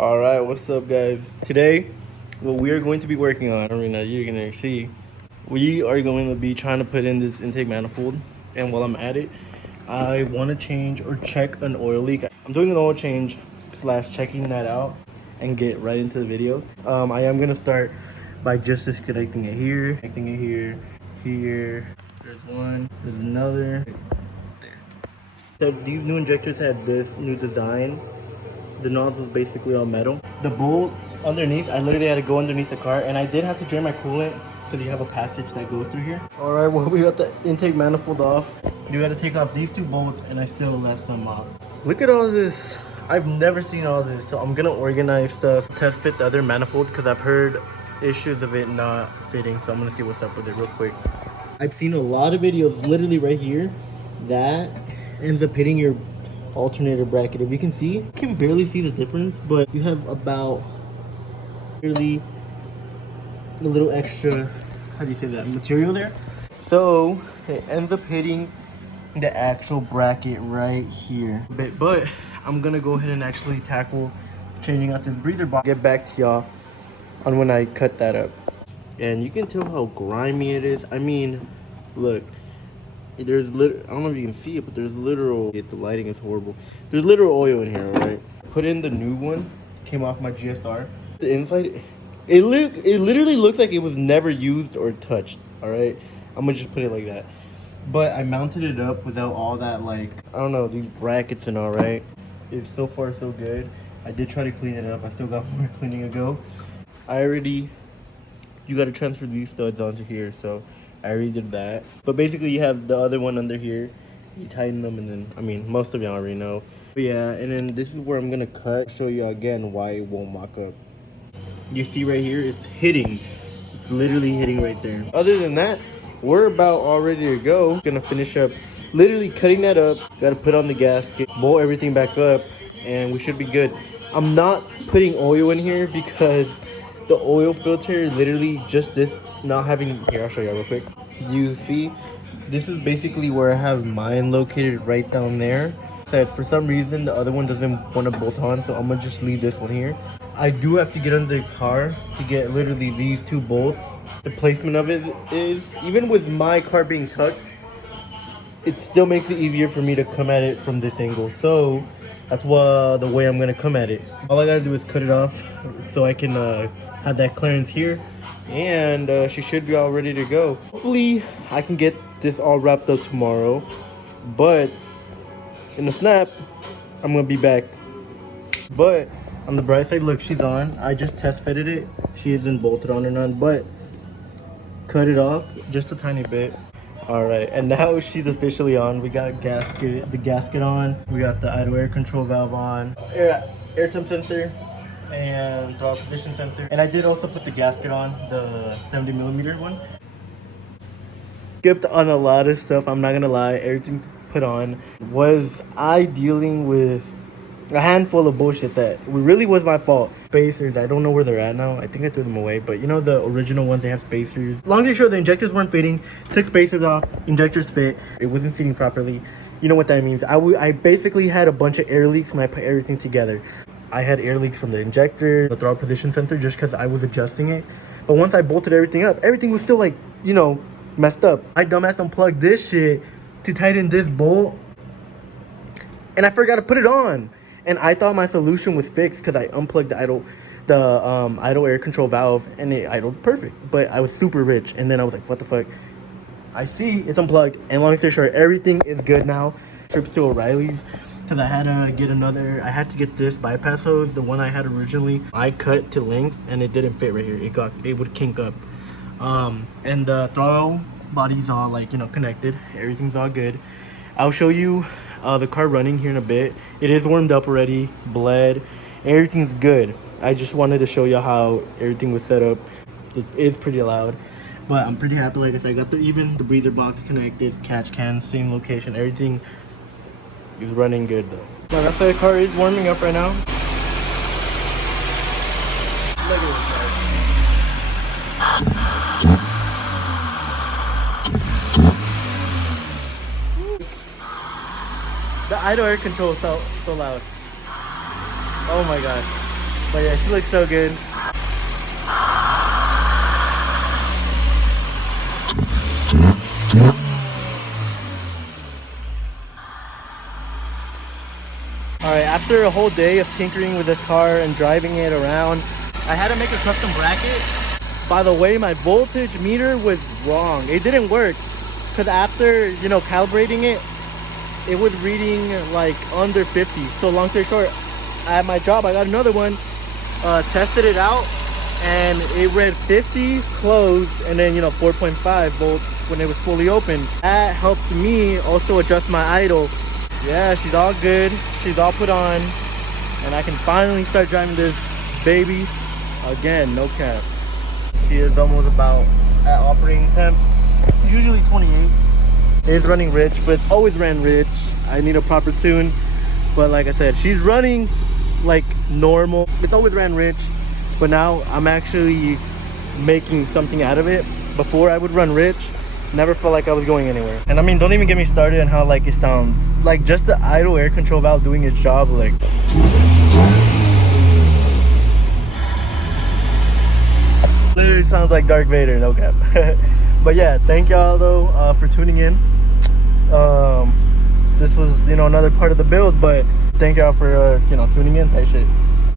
All right, what's up, guys? Today, what we are going to be working on, Arena, you're gonna see, we are going to be trying to put in this intake manifold. And while I'm at it, I want to change or check an oil leak. I'm doing an oil change slash checking that out and get right into the video. I am gonna start by just disconnecting it here, connecting it here, here. There's one. There's another. There. So these new injectors had this new design. The nozzle is basically all metal. The bolts underneath, I literally had to go underneath the car, and I did have to drain my coolant because you have a passage that goes through here. All right, well, we got the intake manifold off. You got to take off these two bolts, and I still left some off. Look at all this. I've never seen all this, so I'm gonna organize stuff, test fit the other manifold because I've heard issues of it not fitting, so I'm gonna see what's up with it real quick. I've seen a lot of videos literally right here that ends up hitting your alternator bracket. If you can see, you can barely see the difference, but you have about really a little extra, how do you say that, material there. So it ends up hitting the actual bracket right here. But I'm gonna go ahead and actually tackle changing out this breather box. Get back to y'all on when I cut that up. And you can tell how grimy it is. I mean, look, there's I don't know if you can see it, but there's literal, the lighting is horrible. There's literal oil in here, right? Put in the new one, came off my GSR. The inside, it literally looks like it was never used or touched, all right? I'm gonna just put it like that. But I mounted it up without all that, like, I don't know, these brackets and all, right? It's so far so good. I did try to clean it up. I still got more cleaning to go. You gotta transfer these studs onto here, so I already did that. But basically you have the other one under here. You tighten them and then, I mean, most of y'all already know. But yeah, and then this is where I'm gonna cut. Show you again why it won't mock up. You see right here, it's hitting. It's literally hitting right there. Other than that, we're about all ready to go. Gonna finish up literally cutting that up. Gotta put on the gasket, bolt everything back up, and we should be good. I'm not putting oil in here because the oil filter, literally just this, not having, here, I'll show you real quick. You see, this is basically where I have mine located right down there. Said for some reason the other one doesn't want to bolt on, so I'm gonna just leave this one here. I do have to get under the car to get literally these two bolts. The placement of it is, even with my car being tucked, it still makes it easier for me to come at it from this angle. So that's the way I'm gonna come at it. All I gotta do is cut it off so I can have that clearance here, and she should be all ready to go. Hopefully I can get this all wrapped up tomorrow, but in the snap I'm gonna be back. But on the bright side, look, she's on. I just test fitted it. She isn't bolted on or none, but cut it off just a tiny bit. All right, and now she's officially on. We got the gasket on. We got the idle air control valve on, air temp sensor, and throttle position sensor. And I did also put the gasket on, the 70mm one. Skipped on a lot of stuff, I'm not gonna lie. Everything's put on. Was I dealing with a handful of bullshit that really was my fault? Spacers, I don't know where they're at now. I think I threw them away, but you know the original ones, they have spacers. Long story short, the injectors weren't fitting. Took spacers off, injectors fit. It wasn't fitting properly. You know what that means. I basically had a bunch of air leaks when I put everything together. I had air leaks from the injector, the throttle position sensor, just because I was adjusting it. But once I bolted everything up, everything was still, like, you know, messed up. My dumbass unplugged this shit to tighten this bolt, and I forgot to put it on. And I thought my solution was fixed because I unplugged the idle air control valve, and it idled perfect. But I was super rich, and then I was like, what the fuck? I see it's unplugged, and long story short, everything is good now. Trips to O'Reilly's because I had to get this bypass hose, the one I had originally. I cut to length, and it didn't fit right here. It would kink up. And the throttle body's all, like, you know, connected. Everything's all good. I'll show you the car running here in a bit. It is warmed up already, bled, everything's good. I just wanted to show you how everything was set up. It is pretty loud, but I'm pretty happy. Like I said, I got even the breather box connected, catch can, same location. Everything is running good though. Like I said, the car is warming up right now. Look at this, guys. The idle air control is so loud. Oh my god. But yeah, she looks so good. Alright, after a whole day of tinkering with this car and driving it around, I had to make a custom bracket. By the way, my voltage meter was wrong. It didn't work. Because after, you know, calibrating it, it was reading like under 50. So long story short, at my job, I got another one, tested it out, and it read 50 closed, and then, you know, 4.5 volts when it was fully open. That helped me also adjust my idle. Yeah, she's all good. She's all put on, and I can finally start driving this baby again, no cap. She is almost about at operating temp, usually 28. It is running rich, but it's always ran rich. I need a proper tune, but like I said, she's running like normal. It's always ran rich, but now I'm actually making something out of it. Before I would run rich, never felt like I was going anywhere. And I mean, don't even get me started on how like it sounds. Like just the idle air control valve doing its job, like literally sounds like Darth Vader, no cap. But yeah, thank y'all though for tuning in. This was, you know, another part of the build, but thank y'all for you know, tuning in. That shit.